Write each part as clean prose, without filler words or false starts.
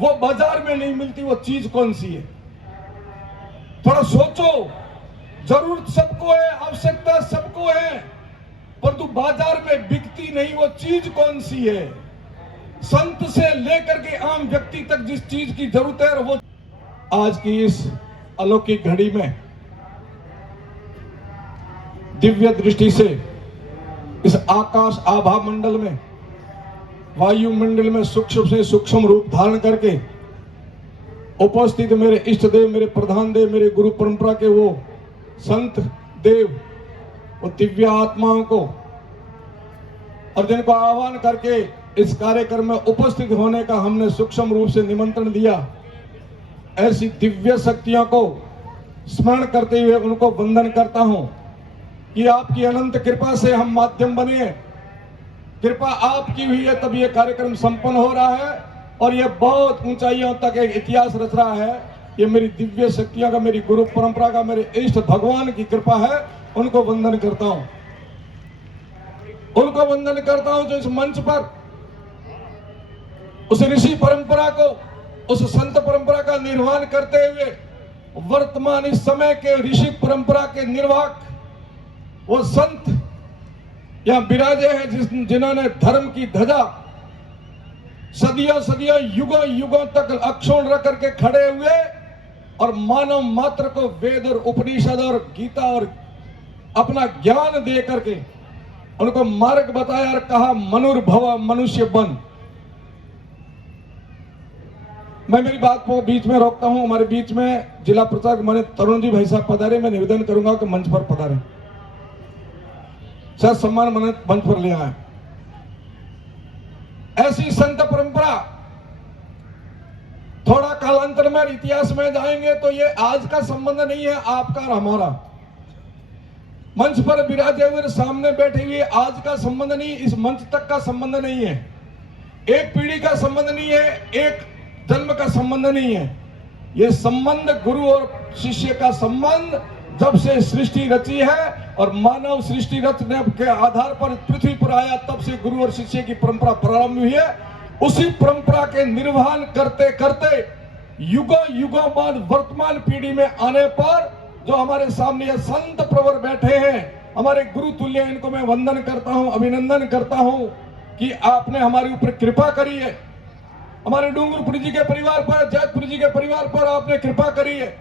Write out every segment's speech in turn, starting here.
वो बाजार में नहीं मिलती, वो चीज कौन सी है? थोड़ा सोचो। जरूरत सबको है, आवश्यकता सबको है, परंतु बाजार में बिकती नहीं वो चीज कौन सी है? संत से लेकर के आम व्यक्ति तक जिस चीज की जरूरत है वो आज की इस अलौकिक घड़ी में दिव्य दृष्टि से इस आकाश आभा मंडल में, वायुमंडल में सूक्ष्म से सूक्ष्म रूप धारण करके उपस्थित मेरे इष्ट देव, मेरे प्रधान देव, मेरे गुरु परंपरा के वो संत देव, वो दिव्य आत्माओं को और जिनको आह्वान करके इस कार्यक्रम में उपस्थित होने का हमने सूक्ष्म रूप से निमंत्रण दिया, ऐसी दिव्य शक्तियों को स्मरण करते हुए उनको वंदन करता हूं कि आपकी अनंत कृपा से हम माध्यम बने। कृपा आपकी हुई है तब ये कार्यक्रम संपन्न हो रहा है और ये बहुत ऊंचाइयों तक एक इतिहास रच रहा है। ये मेरी दिव्य शक्तियों का, मेरी गुरु परंपरा का, मेरे इष्ट भगवान की कृपा है। उनको वंदन करता हूं, उनको वंदन करता हूं जो इस मंच पर उस ऋषि परंपरा को, उस संत परंपरा का निर्वहन करते हुए वर्तमान इस समय के ऋषि परंपरा के निर्वाहक वो संत यहां विराजे हैं, जिन्होंने धर्म की ध्वजा सदियों सदियों युगों युगों तक अक्षुण्ण रख करके खड़े हुए और मानव मात्र को वेद और उपनिषद और गीता और अपना ज्ञान दे करके उनको मार्ग बताया और कहा मनुर्भव, मनुष्य बन। मैं मेरी बात को बीच में रोकता हूं। हमारे बीच में जिला प्रचारक माने तरुण जी भाई साहब पधारे। मैं निवेदन करूंगा कि मंच पर पधारे, सर सम्मान मंच पर ले आए। ऐसी संत परंपरा थोड़ा कालांतर में इतिहास में जाएंगे तो ये आज का संबंध नहीं है आपका और हमारा। मंच पर विराजे हुए सामने बैठे हुए आज का संबंध नहीं, इस मंच तक का संबंध नहीं है, एक पीढ़ी का संबंध नहीं है, एक जन्म का संबंध नहीं है। ये संबंध गुरु और शिष्य का संबंध जब से सृष्टि रची है और मानव सृष्टि रचने के आधार पर पृथ्वी पर आया तब से गुरु और शिष्य की परंपरा प्रारंभ हुई है। उसी परंपरा के निर्वहन करते करते युगों युगों बाद वर्तमान पीढ़ी में आने पर जो हमारे सामने ये संत प्रवर बैठे हैं, हमारे गुरु तुल्य, इनको मैं वंदन करता हूं, अभिनंदन करता हूं कि आपने हमारे ऊपर कृपा करी है। हमारे डूंगरपुरी जी के परिवार पर, जैतपुरी जी के परिवार पर आपने कृपा करी है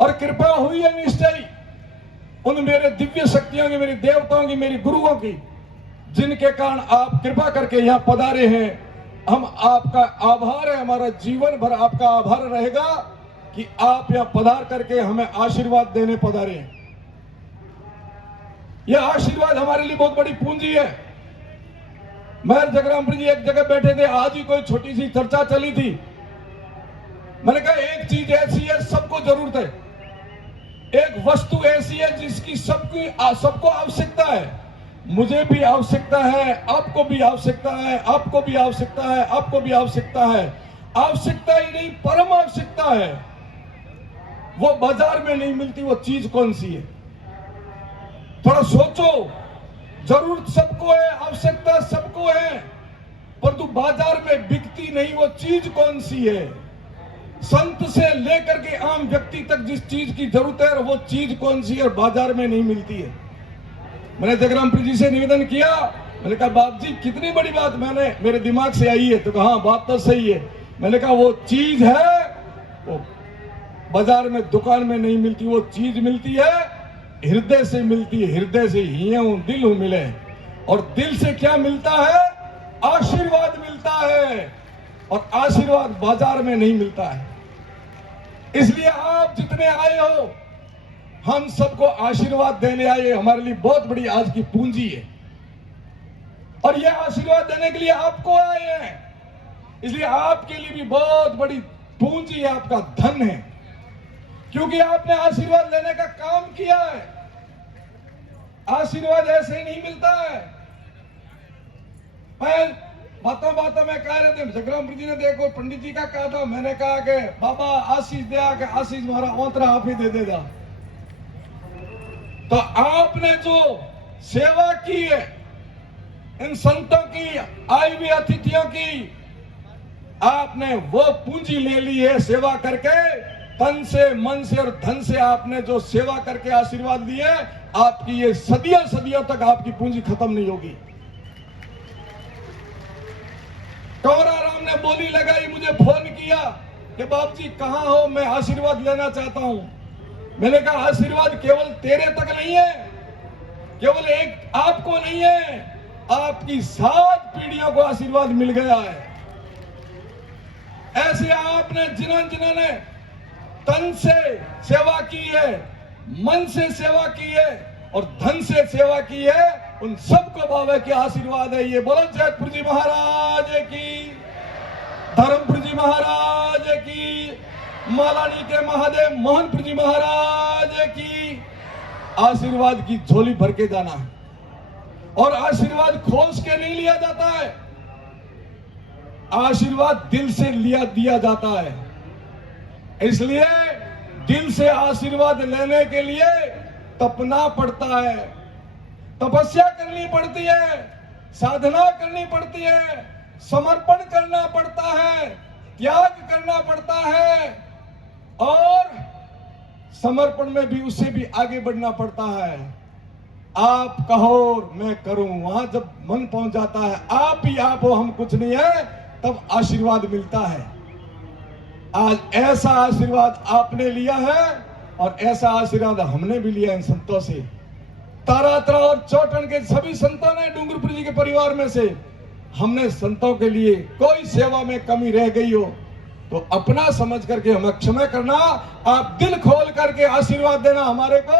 और कृपा हुई है निश्चय उन मेरे दिव्य शक्तियों की, मेरी देवताओं की, मेरी गुरुओं की, जिनके कारण आप कृपा करके यहां पधारे हैं। हम आपका आभार है, हमारा जीवन भर आपका आभार रहेगा कि आप यहां पधार करके हमें आशीर्वाद देने पधारे हैं। यह आशीर्वाद हमारे लिए बहुत बड़ी पूंजी है। महर जगरामपुरी जी एक जगह बैठे थे, आज ही कोई छोटी सी चर्चा चली थी। मैंने कहा एक चीज ऐसी है सबको जरूरत है, एक वस्तु ऐसी है जिसकी सबको आवश्यकता है। मुझे भी आवश्यकता है, आपको भी आवश्यकता है, आपको भी आवश्यकता है, आपको भी आवश्यकता है। आवश्यकता ही नहीं, परम आवश्यकता है। वो बाजार में नहीं मिलती, वो चीज कौन सी है? थोड़ा सोचो। जरूरत सबको है, आवश्यकता सबको है, परंतु बाजार में बिकती नहीं वो चीज कौन सी है? संत से लेकर के आम व्यक्ति तक जिस चीज की जरूरत है वो चीज कौन सी है और बाजार में नहीं मिलती है। मैंने जगरामपुरी जी से निवेदन किया, मैंने कहा बाप जी कितनी बड़ी बात मैंने मेरे दिमाग से आई है। तो कहा बात तो सही है। मैंने कहा वो चीज है, वो बाजार में दुकान में नहीं मिलती, वो चीज मिलती है हृदय से मिलती है। हृदय से ही हूं, दिल हूं मिले। और दिल से क्या मिलता है? आशीर्वाद मिलता है, और आशीर्वाद बाजार में नहीं मिलता है। इसलिए आप जितने आए हो, हम सबको आशीर्वाद देने आए। हमारे लिए बहुत बड़ी आज की पूंजी है और यह आशीर्वाद देने के लिए आपको आए हैं। इसलिए आपके लिए भी बहुत बड़ी पूंजी है, आपका धन है, क्योंकि आपने आशीर्वाद लेने का काम किया है। आशीर्वाद ऐसे ही नहीं मिलता है। मैं बातों बातों में कह रहे थे, जगरामपुरी जी ने देखो पंडित जी का कहा था, मैंने कहा कि बाबा आशीष दे, के आशीष हमारा ओतरा आप ही दे देगा। तो आपने जो सेवा की है इन संतों की, आई हुई अतिथियों की, आपने वो पूंजी ले ली है सेवा करके, तन से, मन से और धन से आपने जो सेवा करके आशीर्वाद दिए, आपकी ये सदियों सदियों तक आपकी पूंजी खत्म नहीं होगी। कंवराराम ने बोली लगाई, मुझे फोन किया कि बाप जी कहां हो, मैं आशीर्वाद लेना चाहता हूं। मैंने कहा आशीर्वाद केवल तेरे तक नहीं है, केवल एक आपको नहीं है, आपकी 7 पीढ़ियों को आशीर्वाद मिल गया है। ऐसे आपने जिन्होंने तन से सेवा की है, मन से सेवा की है और धन से सेवा की है, उन सबको बाबा के आशीर्वाद है। ये बोलो जयपुर जी महाराज की, धर्मपुर जी महाराज की, मालानी के महादेव मोहनपुर जी महाराज की। आशीर्वाद की झोली भर के जाना है और आशीर्वाद खोज के नहीं लिया जाता है, आशीर्वाद दिल से दिया जाता है। इसलिए दिल से आशीर्वाद लेने के लिए तपना पड़ता है, तपस्या करनी पड़ती है, साधना करनी पड़ती है, समर्पण करना पड़ता है, त्याग करना पड़ता है और समर्पण में भी उससे भी आगे बढ़ना पड़ता है। आप कहो मैं करूं, वहां जब मन पहुंच जाता है आप ही आप हो, हम कुछ नहीं है, तब आशीर्वाद मिलता है। आज ऐसा आशीर्वाद आपने लिया है और ऐसा आशीर्वाद हमने भी लिया इन संतों से। तारातरा और चौटन के सभी संतों ने, डूंगरपुर जी के परिवार में से हमने संतों के लिए कोई सेवा में कमी रह गई हो तो अपना समझ करके हमें क्षमा करना, आप दिल खोल करके आशीर्वाद देना हमारे को,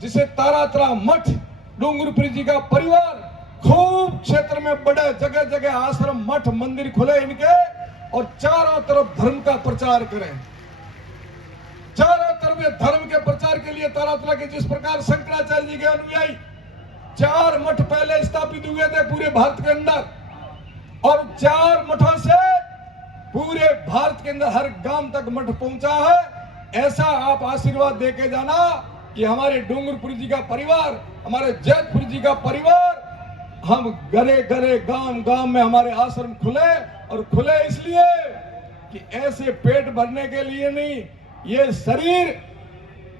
जिसे तारातरा मठ, डूंगरपुर जी का परिवार खूब क्षेत्र में बड़े जगह जगह आश्रम, मठ, मंदिर खुले इनके और चारों तरफ धर्म का प्रचार करें। चारों तरफ धर्म के प्रचार के लिए तारातरा के जिस प्रकार शंकराचार्य जी के अनुयायी 4 मठ पहले स्थापित हुए थे पूरे भारत के अंदर, और 4 मठों से पूरे भारत के अंदर हर गांव तक मठ पहुंचा है, ऐसा आप आशीर्वाद देके जाना कि हमारे डूंगरपुर जी का परिवार, हमारे जैतपुर जी का परिवार, हम घरे घरे गांव गांव में हमारे आश्रम खुले, और खुले इसलिए कि ऐसे पेट भरने के लिए नहीं, ये शरीर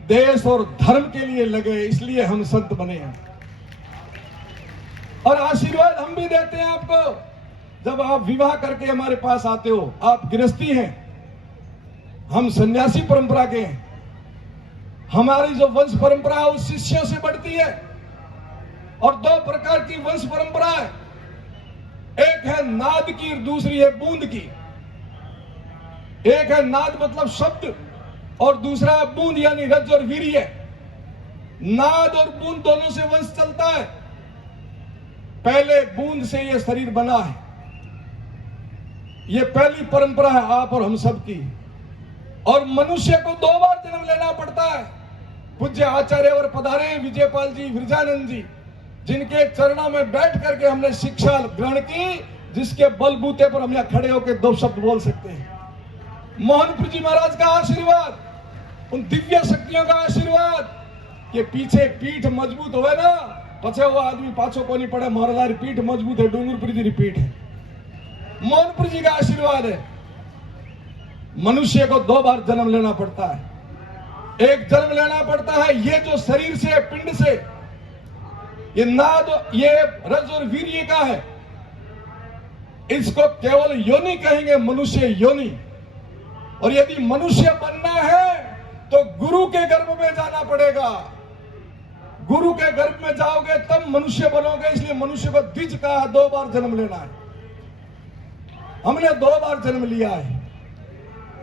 देश और धर्म के लिए लगे, इसलिए हम संत बने हैं। और आशीर्वाद हम भी देते हैं आपको। जब आप विवाह करके हमारे पास आते हो, आप गृहस्थी हैं, हम सन्यासी परंपरा के हैं। हमारी जो वंश परंपरा है वो शिष्यों से बढ़ती है, और 2 प्रकार की वंश परंपरा है, एक है नाद की और दूसरी है बूंद की। एक है नाद मतलब शब्द और दूसरा है बूंद यानी रज और वीर्य। नाद और बूंद दोनों से वंश चलता है। पहले बूंद से यह शरीर बना है, यह पहली परंपरा है आप और हम सब की। और मनुष्य को 2 बार जन्म लेना पड़ता है। पूज्य आचार्य और पधारे विजयपाल जी, विरजानंद जी, जिनके चरणों में बैठ करके हमने शिक्षा ग्रहण की, जिसके बलबूते पर हम यहां खड़े होकर 2 शब्द बोल सकते हैं। मोहनपुर जी महाराज का आशीर्वाद, उन दिव्य शक्तियों का आशीर्वाद कि पीछे पीठ मजबूत हुए ना, पछे वो आदमी पाछो को नहीं पड़े, महाराज पीठ मजबूत है, डूंगरपुर जी पीठ है। मोहनपुर जी का आशीर्वाद है। मनुष्य को 2 बार जन्म लेना पड़ता है। एक जन्म लेना पड़ता है ये जो शरीर से, पिंड से, ये नाद, ये रज और वीर्य का है, इसको केवल योनि कहेंगे, मनुष्य योनि। और यदि मनुष्य बनना है तो गुरु के गर्भ में जाना पड़ेगा। गुरु के गर्भ में जाओगे तब मनुष्य बनोगे, इसलिए मनुष्य को द्विज कहा, 2 बार जन्म लेना है। हमने 2 बार जन्म लिया है,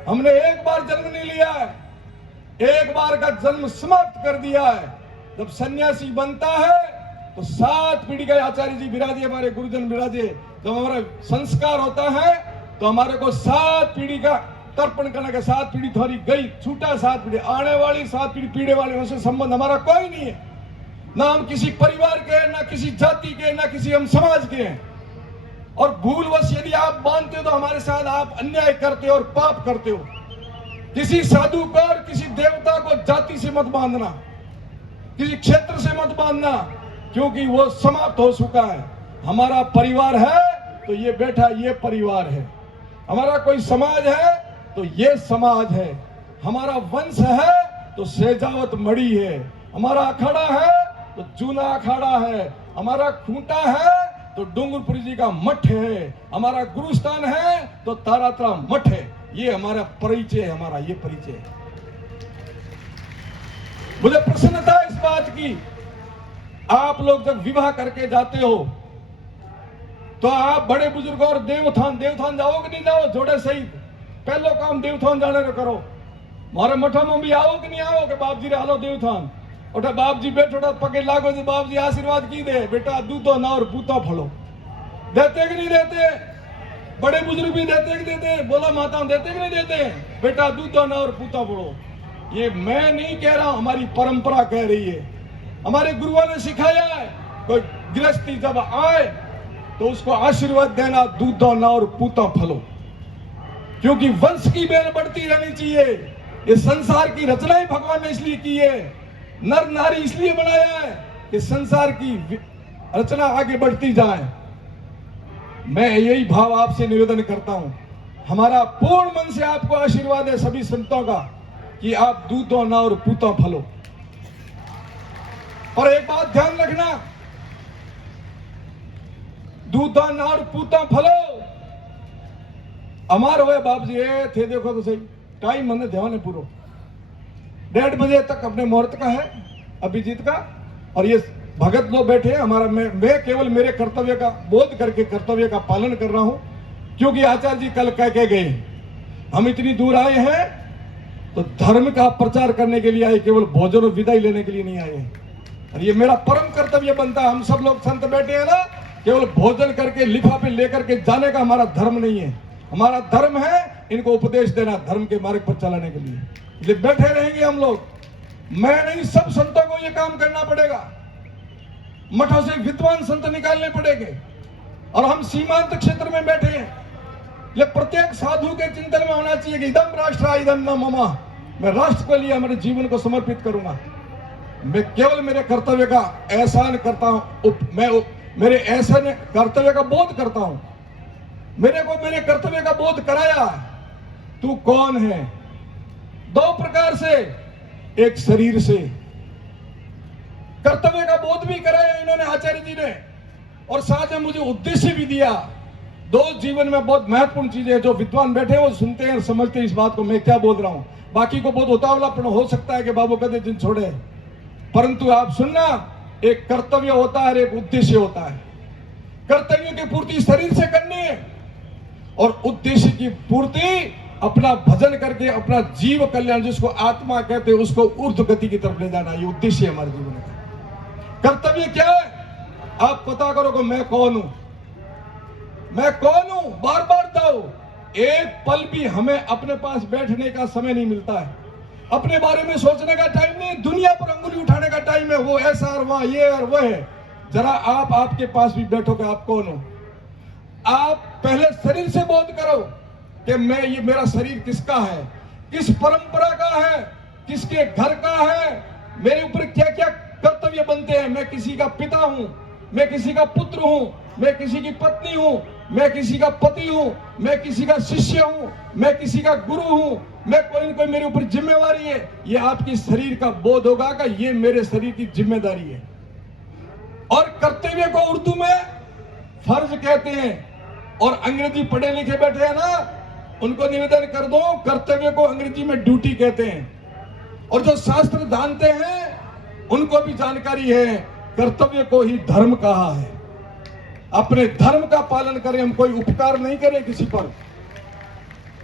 हमने 1 बार जन्म नहीं लिया है। 1 बार का जन्म समाप्त कर दिया है। जब सन्यासी बनता है तो 7 पीढ़ी का आचार्य जी विराजे, हमारे गुरुजन विराजे, जब हमारा संस्कार होता है तो हमारे को 7 पीढ़ी का तर्पण करने का, 7 पीढ़ी थोड़ी गई, छूटा 7 पीढ़ी, आने वाली 7 पीढ़ी पीढ़े वाले, उनसे संबंध हमारा कोई नहीं है। ना हम किसी परिवार के हैं, ना किसी जाति के, ना किसी हम समाज के हैं। और भूलवश यदि आप मानते हो तो हमारे साथ आप अन्याय करते हो और पाप करते हो। किसी साधु को और किसी देवता को जाति से मत बांधना, किसी क्षेत्र से मत बांधना, क्योंकि वो समाप्त हो चुका है। हमारा परिवार है तो ये बैठा, ये परिवार है। हमारा कोई समाज है तो ये समाज है, हमारा वंश है तो शेजावत मड़ी है, हमारा अखाड़ा है तो जूना अखाड़ा है, हमारा खूंटा है तो डूंगरपुरी जी का मठ है, हमारा गुरुस्थान है तो तारातरा मठ है। ये हमारा परिचय है, हमारा ये परिचय है। मुझे प्रसन्नता है इस बात की, आप लोग जब विवाह करके जाते हो तो आप बड़े बुजुर्ग और देवथान जाओ कि नहीं जाओ जोड़े सहित, पहलो काम देवथान जाने को करो। मारे मठा में भी आओ कि नहीं आओ कि बाप जी रे हालो देवथान, उठा बाप जी बैठो पगे लागो जी बाप जी आशीर्वाद की दे, बेटा दूधो ना और पूता फलो। देते कि नहीं देते? बड़े बुजुर्ग भी देते कि देते? बोला माता देते कि नहीं देते? बेटा दूधो ना और पूता फलो। ये मैं नहीं कह रहा, हमारी परंपरा कह रही है, हमारे गुरुओं ने सिखाया है। कोई गृहस्थी जब आए तो उसको आशीर्वाद देना, दूधो ना और पूता फलो, क्योंकि वंश की बेल बढ़ती रहनी चाहिए। ये संसार की रचना ही भगवान ने इसलिए की है, नर नारी इसलिए बनाया है कि संसार की रचना आगे बढ़ती जाए। मैं यही भाव आपसे निवेदन करता हूं, हमारा पूर्ण मन से आपको आशीर्वाद है सभी संतों का कि आप दूधो ना और पूता फलो। और एक बात ध्यान रखना, दूधो ना और पूता फलो अमार हुए बाप जी थे, देखो तो सही टाइम मैंने ध्यान है पूरा 1:30 बजे तक अपने मुहूर्त का है अभिजीत का, और ये भगत लोग बैठे हैं हमारा। मैं केवल मेरे कर्तव्य का बोध करके कर्तव्य का पालन कर रहा हूं, क्योंकि आचार्य जी कल कह के गए हम इतनी दूर आए हैं तो धर्म का प्रचार करने के लिए आए, केवल भोजन और विदाई लेने के लिए नहीं आए। और ये मेरा परम कर्तव्य बनता है। हम सब लोग संत बैठे हैं ना, केवल भोजन करके लिफाफे लेकर के जाने का हमारा धर्म नहीं है। हमारा धर्म है इनको उपदेश देना, धर्म के मार्ग पर चलाने के लिए। इसलिए बैठे रहेंगे हम लोग, मैं नहीं, सब संतों को ये काम करना पड़ेगा। मठों से विद्वान संत निकालने पड़ेंगे, और हम सीमांत क्षेत्र में बैठे हैं। ये प्रत्येक साधु के चिंतन में होना चाहिए कि इदम राष्ट्र इदम न मम, मैं राष्ट्र के लिए हमारे जीवन को समर्पित करूंगा। मैं केवल मेरे कर्तव्य का एहसान करता हूं, मैं मेरे एहसान कर्तव्य का बोध करता हूं। मेरे को मेरे कर्तव्य का बोध कराया, तू कौन है, 2 प्रकार से, एक शरीर से कर्तव्य का बोध भी कराया इन्होंने आचार्य जी ने, और साथ में मुझे उद्देश्य भी दिया। 2 जीवन में बहुत महत्वपूर्ण चीजें जो विद्वान बैठे वो सुनते हैं और समझते हैं इस बात को मैं क्या बोल रहा हूं। बाकी को बहुत उतावलापन हो सकता है कि बाबू कदे दिन छोड़े, परंतु आप सुनना, एक कर्तव्य होता है और एक उद्देश्य होता है। कर्तव्य की पूर्ति शरीर से करनी है और उद्देश्य की पूर्ति अपना भजन करके अपना जीव कल्याण, जिसको आत्मा कहते हैं, उसको ऊर्ध्व गति की तरफ ले जाना। ये उद्देश्य है हमारे जीवन का। कर्तव्य क्या है आप पता करो कि मैं कौन हूं, मैं कौन हूं, बार बार जाओ। एक पल भी हमें अपने पास बैठने का समय नहीं मिलता है, अपने बारे में सोचने का टाइम नहीं, दुनिया पर अंगुली उठाने का टाइम है। वो ऐसा और वहां ये और वह है। जरा आप आपके पास भी बैठो कि आप कौन हो। आप पहले शरीर से बोध करो कि मैं, ये मेरा शरीर किसका है, किस परंपरा का है, किसके घर का है, मेरे ऊपर क्या क्या कर्तव्य बनते हैं। मैं किसी का पिता हूं, मैं किसी का पुत्र हूं, मैं किसी की पत्नी हूं, मैं किसी का पति हूं, मैं किसी का शिष्य हूं, मैं किसी का गुरु हूं, मैं कोई न कोई मेरे ऊपर जिम्मेवारी है। ये आपकी शरीर का बोध होगा कि ये मेरे शरीर की जिम्मेदारी है। और कर्तव्य को उर्दू में फर्ज कहते हैं, और अंग्रेजी पढ़े लिखे बैठे हैं ना, उनको निवेदन कर दो, कर्तव्य को अंग्रेजी में ड्यूटी कहते हैं। और जो शास्त्र जानते हैं उनको भी जानकारी है, कर्तव्य को ही धर्म कहा है। अपने धर्म का पालन करें, हम कोई उपकार नहीं करें किसी पर।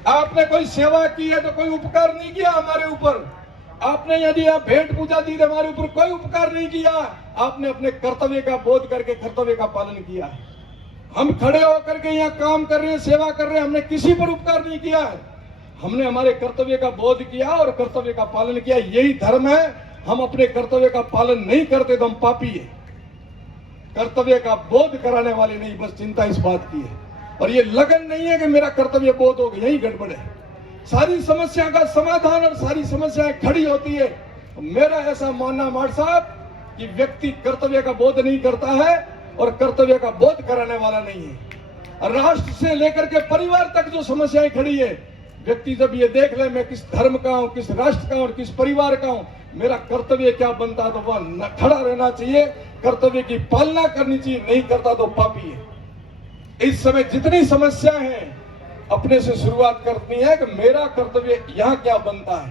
आपने कोई सेवा की है तो कोई उपकार नहीं किया हमारे ऊपर। आपने यदि आप भेंट पूजा दी तो हमारे ऊपर कोई उपकार नहीं किया। आपने अपने कर्तव्य का बोध करके कर्तव्य का पालन किया है। हम खड़े होकर के यहाँ काम कर रहे हैं, सेवा कर रहे हैं, हमने किसी पर उपकार नहीं किया है। हमने हमारे कर्तव्य का बोध किया और कर्तव्य का पालन किया, यही धर्म है। हम अपने कर्तव्य का पालन नहीं करते तो हम पापी है। कर्तव्य का बोध कराने वाले नहीं, बस चिंता इस बात की है। और ये लगन नहीं है कि मेरा कर्तव्य बोध हो गया, यही गड़बड़ है। सारी समस्या का समाधान और सारी समस्याएं खड़ी होती है। मेरा ऐसा मानना मार साहब कि व्यक्ति कर्तव्य का बोध नहीं करता है और कर्तव्य का बोध कराने वाला नहीं है। राष्ट्र से लेकर के परिवार तक जो समस्याएं खड़ी है, व्यक्ति जब ये देख ले मैं किस धर्म का हूं, किस राष्ट्र का हूं और किस परिवार का हूं, मेरा कर्तव्य क्या बनता है, तो वह खड़ा रहना चाहिए, कर्तव्य की पालना करनी चाहिए, नहीं करता तो पापी है। इस समय जितनी समस्याएं हैं अपने से शुरुआत करनी है कि मेरा कर्तव्य यहाँ क्या बनता है,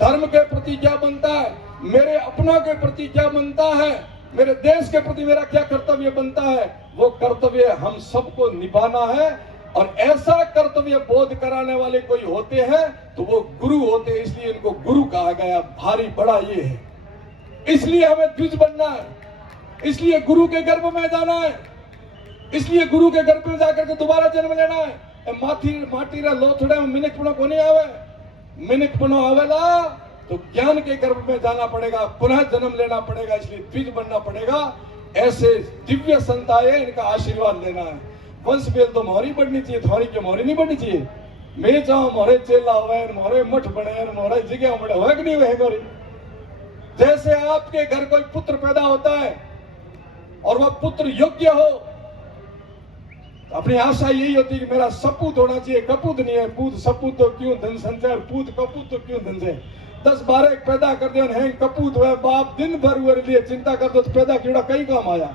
धर्म के प्रति क्या बनता है, मेरे अपनों के प्रति क्या बनता है, मेरे देश के प्रति मेरा क्या कर्तव्य बनता है। वो कर्तव्य हम सबको निभाना है और ऐसा कर्तव्य बोध कराने वाले कोई होते हैं तो वो गुरु होते हैं, इसलिए इनको गुरु कहा गया। भारी बड़ा ये है, इसलिए हमें द्विज बनना है, इसलिए गुरु के गर्भ में जाना है, इसलिए गुरु के गर्भ में जाकर के दोबारा जन्म लेना है। माटी रे लोथड़े में मिनिकपणो को नहीं आवे, मिनिकपणो आवेला तो ज्ञान के गर्भ में जाना पड़ेगा, पुनः जन्म लेना पड़ेगा, इसलिए द्विज बनना पड़ेगा। ऐसे दिव्य संत आए, इनका आशीर्वाद लेना है। वंश बेल तो मोहरी बढ़नी चाहिए, थोड़ी की मोहरी नहीं बढ़नी चाहिए। मैं चाहूं मोहरे चेला हुए, मोहरे मठ बने, मोहरे जगह बड़े हुए कि नहीं हुए गोरी। जैसे आपके घर कोई पुत्र पैदा होता है और वह पुत्र योग्य हो, अपनी आशा यही होती है कि मेरा सपूत होना चाहिए, कपूत नहीं है। पूत सपूत तो क्यों धन संचय, पूत कपूत तो क्यों धन से 10-12 पैदा कर दे, हैं कपूत हुए बाप दिन भर हुए लिए चिंता कर दो तो पैदा कीड़ा कहीं काम आया।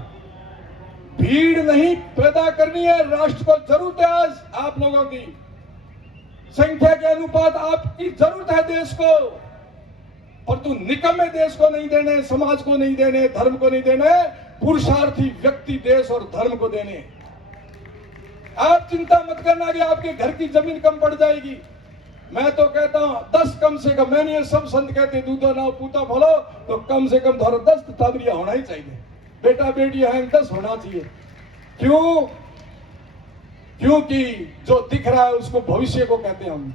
भीड़ नहीं पैदा करनी है, राष्ट्र को जरूरत है आज आप लोगों की, संख्या के अनुपात आपकी जरूरत है देश को, और तू निकम्मे देश को नहीं देने, समाज को नहीं देने, धर्म को नहीं देने, पुरुषार्थी व्यक्ति देश और धर्म को देने। आप चिंता मत करना कि आपके घर की जमीन कम पड़ जाएगी। मैं तो कहता हूं 10 कम से कम, मैंने ये सब संत कहते दूधो नाव पूता फलो, तो कम से कम धरो 10 ताबरिया होना ही चाहिए, बेटा बेटी है 10 होना चाहिए। क्यों? क्योंकि जो दिख रहा है उसको भविष्य को कहते हैं हम।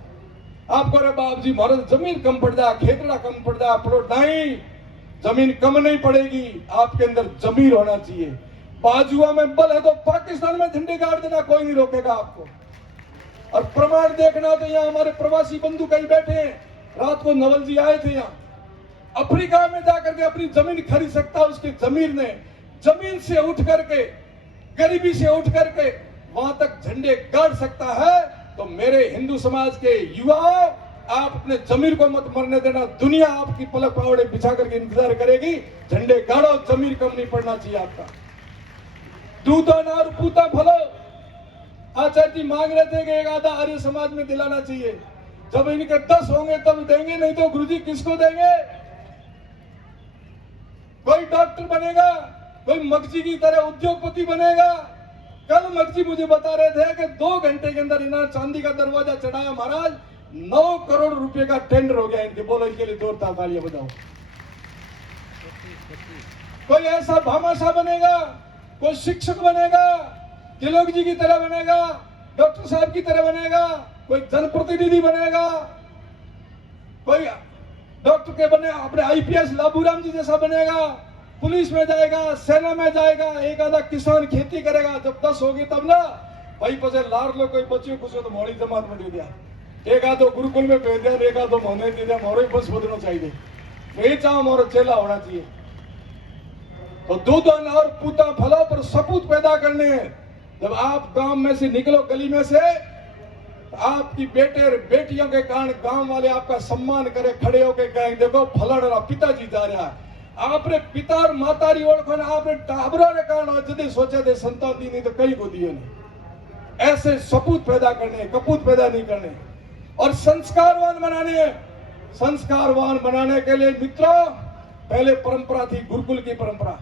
आपको रे बाप जी महाराज जमीन कम पड़ जाए, खेतड़ा कम पड़ जाए, प्लॉट नहीं, जमीन कम नहीं पड़ेगी, आपके अंदर जमीर होना चाहिए। बाजुआ में बल है तो पाकिस्तान में झंडे गाड़ देना, कोई नहीं रोकेगा आपको। और प्रमाण देखना तो यहाँ हमारे प्रवासी बंधु कहीं बैठे हैं, रात को नवल जी आए थे यहाँ, अफ्रीका में जाकर के अपनी जमीन खरीद सकता, उसकी जमीर ने जमीन से उठ करके, गरीबी से उठ करके वहां तक झंडे गाड़ सकता है। तो मेरे हिंदू समाज के युवाओं, आप अपने जमीर को मत मरने देना, दुनिया आपकी पलक पावड़े बिछा करके इंतजार करेगी, झंडे गाड़ो, जमीर कम नहीं पड़ना चाहिए आपका। दूधो नार पूता फलो, आचार्य जी मांग रहे थे कि एक आधा आर्य समाज में दिलाना चाहिए, जब इनके 10 होंगे तब देंगे, नहीं तो गुरुजी किसको देंगे। कोई डॉक्टर बनेगा, कोई मगजी की तरह उद्योगपति बनेगा। कल मगजी मुझे बता रहे थे कि 2 घंटे के अंदर इन्होंने चांदी का दरवाजा चढ़ाया महाराज, 9 करोड़ रुपए का टेंडर हो गया इनके। बोलो इनके लिए जोरदार तालियां बजाओ। कोई ऐसा भामाशाह बनेगा, कोई शिक्षक बनेगा, तिलक जी की तरह बनेगा, डॉक्टर साहब की तरह बनेगा, कोई जनप्रतिनिधि बनेगा, कोई डॉक्टर के बने अपने आईपीएस लाबूराम जी जैसा बनेगा, पुलिस में जाएगा, सेना में जाएगा, एक आधा किसान खेती करेगा। जब 10 होगी तब ना भाई पसे लार लो, कोई बच्चे खुश हो तो मोड़ी जमात में दे दिया, एक आधो गुरुकुल में भेज दिया, एक आधो मोहने दे दिया, मोरो बस बदलना चाहिए, नहीं चाहो मोरो चेला होना चाहिए। तो दूध और पूता फलों पर सपूत पैदा करने हैं। जब आप गांव में से निकलो, गली में से, आपकी बेटे और बेटियों के कारण गांव वाले आपका सम्मान करे, खड़े होके कहें देखो फलाना पिताजी जा रहा है। आपने पिता और माता री ओळखो ने आपने टाबरों के कारण जदे सोचे थे संतान दी नहीं तो कई को दियो नहीं। ऐसे सपूत पैदा करने, कपूत पैदा नहीं करने और संस्कारवान बनाने। संस्कारवान बनाने के लिए मित्रों, पहले परंपरा थी गुरुकुल की परंपरा,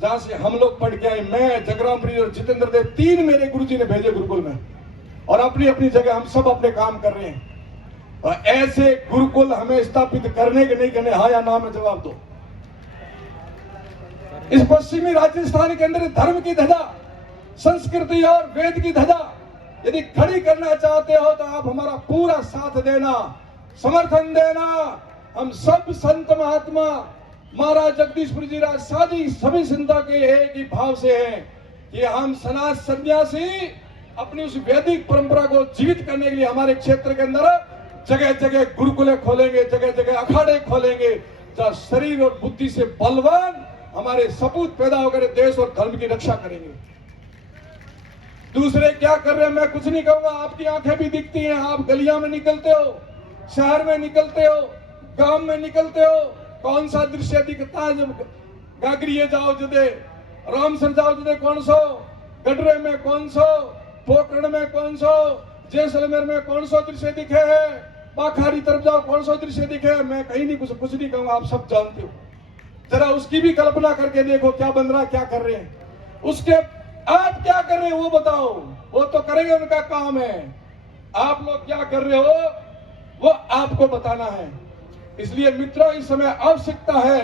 जहां से हम लोग पढ़ के आए। मैं, जगरामप्रीत और जितेंद्र देव, 3 मेरे गुरुजी ने भेजे गुरुकुल में, और अपनी अपनी जगह हम सब अपने काम कर रहे हैं। और ऐसे गुरुकुल हमें स्थापित करने के नहीं करने, हाँ या ना में जवाब दो। इस पश्चिमी राजस्थान के अंदर धर्म की ध्वजा, संस्कृति और वेद की ध्वजा यदि खड़ी करना चाहते हो तो आप हमारा पूरा साथ देना, समर्थन देना। हम सब संत महात्मा, महाराज जगदीशपुर जी सादी सभी संतों के एक ही भाव से हैं कि हम सनातन सन्यासी अपनी उस वैदिक परंपरा को जीवित करने के लिए हमारे क्षेत्र के अंदर जगह जगह गुरुकुलें खोलेंगे, जगह जगह अखाड़े खोलेंगे, जहाँ शरीर और बुद्धि से बलवान हमारे सपूत पैदा होकर देश और धर्म की रक्षा करेंगे। दूसरे क्या कर रहे हैं मैं कुछ नहीं कहूंगा, आपकी आंखें भी दिखती हैं, आप गलियां में निकलते हो, शहर में निकलते हो, गांव में निकलते हो, कौन सा दृश्य दिखता है जब गागरिये जाओ जदे, रामसर जाओ जदे कौन सो, गडरे में कौन सो, पोखरण में कौन सो, जैसलमेर में कौन सा दृश्य दिखे है, बाखारी तरफ जाओ कौन सा दृश्य दिखे है, मैं कहीं नहीं कुछ नहीं कहूंगा, आप सब जानते हो। जरा उसकी भी कल्पना करके देखो क्या बन रहा, क्या कर रहे हैं, उसके आप क्या कर रहे हो वो बताओ, वो तो करेंगे, उनका काम है। आप लोग क्या कर रहे हो वो आपको बताना है। इसलिए मित्रों, इस समय आवश्यकता है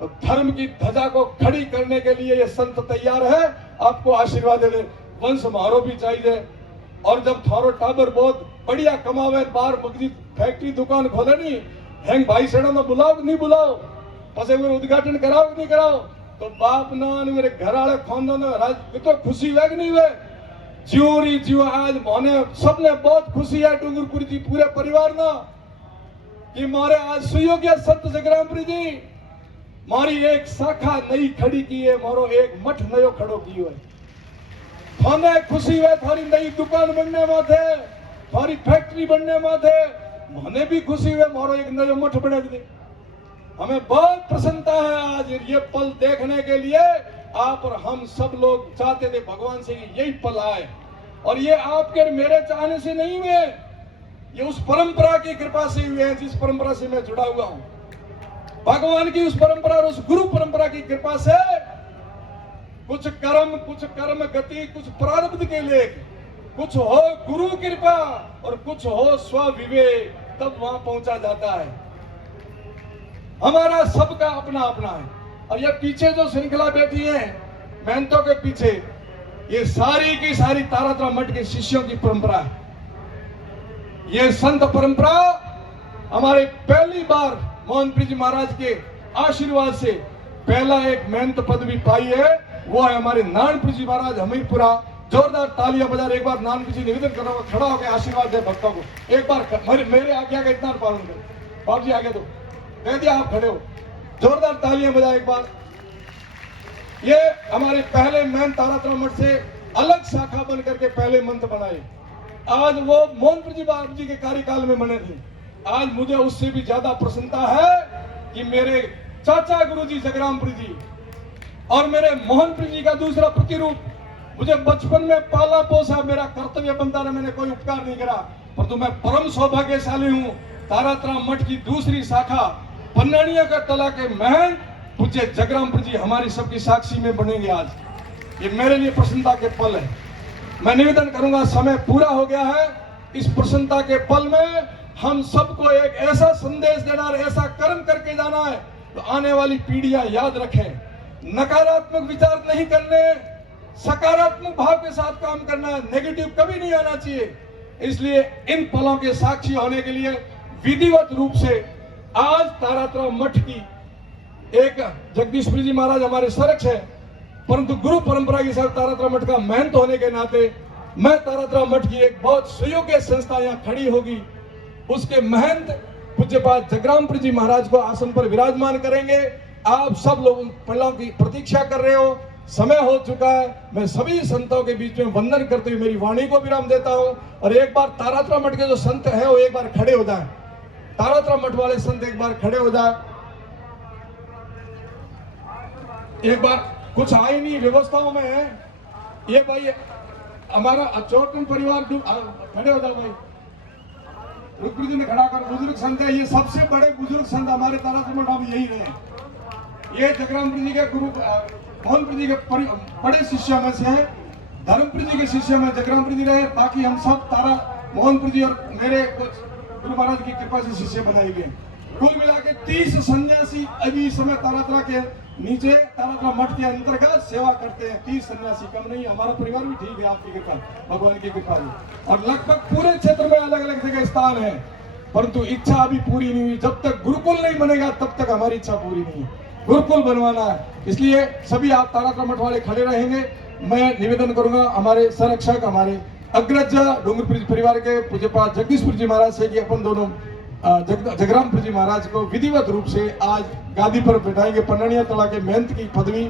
तो धर्म की ध्वजा को खड़ी करने के लिए ये संत तैयार है, आपको आशीर्वाद दे दे। वंश मारो भी चाहिए, और जब थारो टाबर बहुत बढ़िया कमावे, बार मस्जिद फैक्ट्री दुकान खोले नहीं, हैंग भाई सेड़ा में बुलाओ नहीं बुलाओ, पसे मेरे उद्घाटन कराओ नहीं कराओ, तो बाप ना मेरे घर वाले खानदान तो खुशी है कि नहीं वे ज्योरी जीव आज मोने सबने बहुत खुशी है डूंगरपुर जी पूरे परिवार ना कि मारे आज सुयोग्य संत जगरामपुरी जी मारी एक शाखा नई खड़ी की है, मारो एक मठ नयो खड़ो कियो है। थाने खुशी है, थारी नई दुकान बनने में थे, थारी फैक्ट्री बनने में थे, मने भी खुशी है, मारो एक नयो मठ बने दे। हमें बहुत प्रसन्नता है आज ये पल देखने के लिए। आप और हम सब लोग चाहते थे भगवान से यही पल आए, और ये आपके और मेरे चाहने से नहीं हुए, ये उस परंपरा की कृपा से हुए हैं जिस परंपरा से मैं जुड़ा हुआ हूं। भगवान की उस परंपरा और उस गुरु परंपरा की कृपा से कुछ कर्म गति, कुछ प्रारब्ध के लेख, कुछ हो गुरु कृपा और कुछ हो स्व विवेक, तब वहां पहुंचा जाता है। हमारा सबका अपना अपना है। और ये पीछे जो श्रृंखला बैठी है महंतों के पीछे, ये सारी की सारी तारातरा मठ के शिष्यों की परंपरा है। ये संत परंपरा हमारे पहली बार मोहनप्रीत जी महाराज के आशीर्वाद से पहला एक महंत पद भी पाई है, वो है हमारे नानप्रीत जी महाराज हमीरपुरा। जोरदार तालियां बजा रहे, एक बार नानप्रीत जी निवेदन करो, खड़ा होकर आशीर्वाद दे भक्तों को। एक बार मेरे आज्ञा का इतना पालन करो, बाबू जी आगे दो, कह दिया आप खड़े हो, जोरदार तालियां बजाए एक बार। ये हमारे पहले महंत तारातरा मठ से अलग शाखा बन करके पहले मंत्र बनाए, आज वो मोहनप्रीत जी बाबू जी के कार्यकाल में बने थे। आज मुझे उससे भी ज्यादा प्रसन्नता है कि मेरे चाचा गुरुजी जगरामपुरी जी और मेरे मोहनप्रीत जी का दूसरा प्रतिरूप, मुझे बचपन में पाला पोसा, मेरा कर्तव्य बनता रहा, मैंने कोई उपकार नहीं करा, परंतु मैं परम सौभाग्यशाली हूं। तारातरा मठ की दूसरी शाखा पन्नानिया का तला के महंत पूज्य जगरामपुरी जी हमारी सबकी साक्षी में बनेंगे। आज ये मेरे लिए प्रसन्नता के पल है। मैं निवेदन करूंगा, समय पूरा हो गया है। इस प्रसन्नता के पल में हम सबको एक ऐसा संदेश देना और ऐसा कर्म करके जाना है तो आने वाली पीढ़ियां याद रखें, नकारात्मक विचार नहीं करने, सकारात्मक भाव के साथ काम करना है, नेगेटिव कभी नहीं आना चाहिए। इसलिए इन पलों के साक्षी होने के लिए विधिवत रूप से आज तारातरा मठ की एक जगदीशपुरी जी महाराज हमारे सरक्ष है, परंतु गुरु परंपरा के साथ तारातरा मठ का महंत होने के नाते मैं तारातरा मठ की एक बहुत सुयोग्य संस्था यहाँ खड़ी होगी, उसके महंत पूज्यपाद जगरामपुरी जी महाराज को आसन पर विराजमान करेंगे। आप सब लोग पलों की प्रतीक्षा कर रहे हो, समय हो चुका है। मैं सभी संतों के बीच में वंदन करते हुए मेरी वाणी को विराम देता हूँ। और एक बार तारातरा मठ के जो संत है वो एक बार खड़े हो जाए, तारातरा मठ वाले संत एक बार खड़े हो जाए। एक बार कुछ आई नहीं व्यवस्थाओं में है ये भाई, हमारा चौटन परिवार खड़े हो जाओ भाई, रुक्मिणी जी ने खड़ा कर, बुजुर्ग संत है, ये सबसे बड़े बुजुर्ग संत हमारे तारातरा मठ में यही रहे। ये जगरामपुरी जी के गुरु मोहनप्रीत जी के बड़े शिष्यों में से है, धर्मप्रीत जी के शिष्य में जगरामपुरी जी रहे, बाकी हम सब तारा मोहनप्रीत जी और मेरे कुछ गुरु महाराज की कृपा से शिष्य बनाए गए। कुल मिला के 30 सन्यासी अभी समय तारातरा के नीचे तारातरा मठ के अंतर्गत सेवा करते हैं। 30 सन्यासी, कम नहीं। हमारा परिवार भी ठीक है, आपकी कृपा, भगवान की कृपा है। और लगभग पूरे क्षेत्र में अलग अलग जगह स्थान है, परंतु इच्छा अभी पूरी नहीं हुई। जब तक गुरुकुल नहीं बनेगा तब तक हमारी इच्छा पूरी नहीं है, गुरुकुल बनवाना है। इसलिए सभी आप तारातरा मठ वाले खड़े रहेंगे। मैं निवेदन करूंगा हमारे संरक्षक, हमारे अग्रज डूंगरपुरी परिवार के पूज्यपाद जगदीशपुरी जी महाराज से कि अपन दोनों जगरामपुरी जी महाराज को विधिवत रूप से आज गादी पर बैठाएंगे। पन्नानिया तला के महंत की पदवी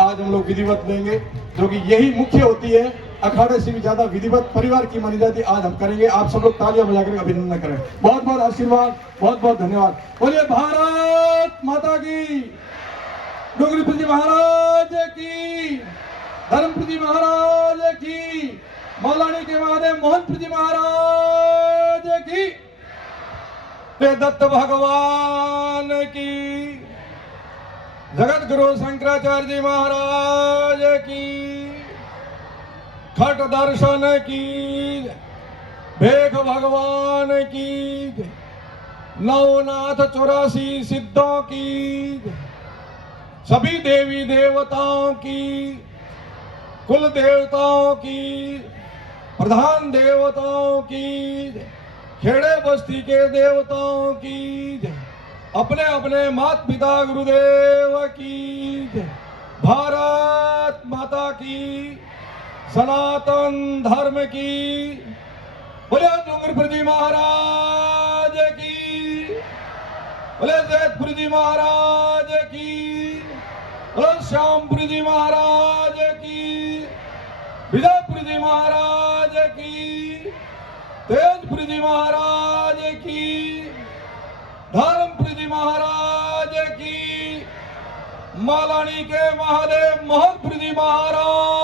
आज हम लोग विधिवत लेंगे, जो कि यही मुख्य होती है अखाड़े से भी ज्यादा विधिवत परिवार की मानी जाती आज हम करेंगे। आप सब लोग तालियां बजाकर अभिनंदन करें। बहुत बहुत आशीर्वाद, बहुत बहुत धन्यवाद। बोलिए भारत माता की, डोगरी जी महाराज की, धर्मपुर जी महाराज की, मौलानी के महादेव मोहनपुर जी महाराज की, दत्त भगवान की, जगत गुरु शंकराचार्य जी महाराज की, खट दर्शन की, भेख भगवान की, नवनाथ 84 सिद्धों की, सभी देवी देवताओं की, कुल देवताओं की, प्रधान देवताओं की, खेड़े बस्ती के देवताओं की, अपने अपने माता पिता गुरुदेव की, भारत माता की, सनातन धर्म की, बोले डूंगरपुर जी महाराज की, बोले जैतपुर जी महाराज की, बोले श्यामपुर जी महाराज की, विजयपुर जी महाराज की, तेजपुर जी महाराज की, धर्मपुर जी महाराज की, मालानी के महादेव मोहनपुर जी महाराज